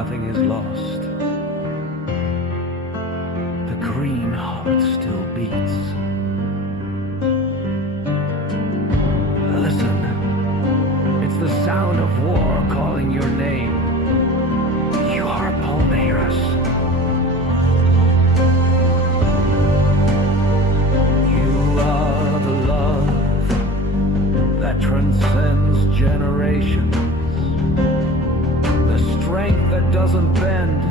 Nothing is lost. The green heart still beats. Listen, it's the sound of war calling your name. You are Palmeiras. You are the love that transcends generations. The strength that doesn't bend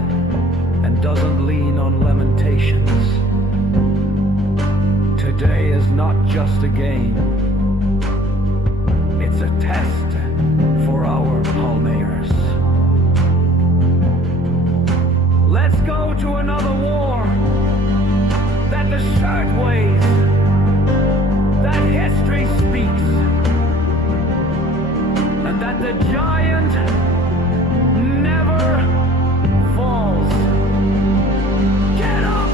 and doesn't lean on lamentations. Today is not just a game. It's a test for our Palmeiras. Let's go to another war that the shirt weighs, that history speaks, and that the giant never falls. Get up!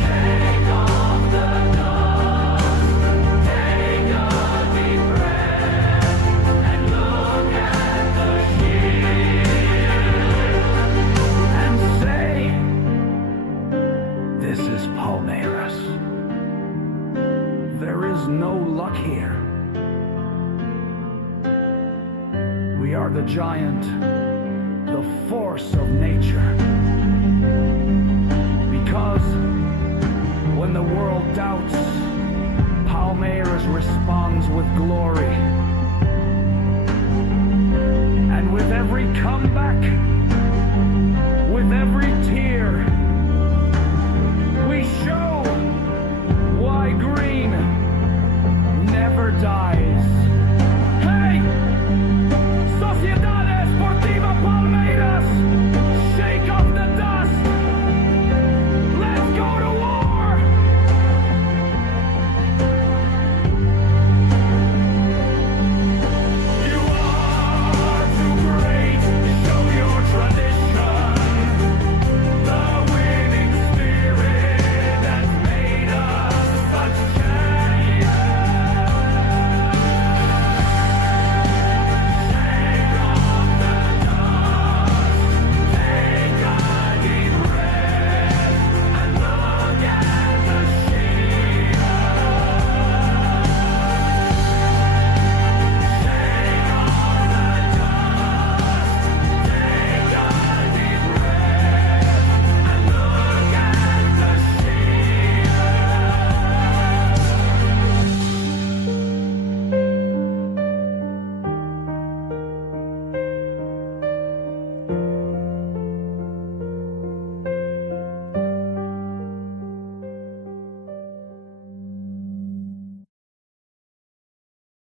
Shake off the dust, take a deep breath, and look at the shield, and say, this is Palmeiras. There is no luck here. We are the giant, the force of nature. Because when the world doubts, Palmeiras responds with glory. And with every comeback,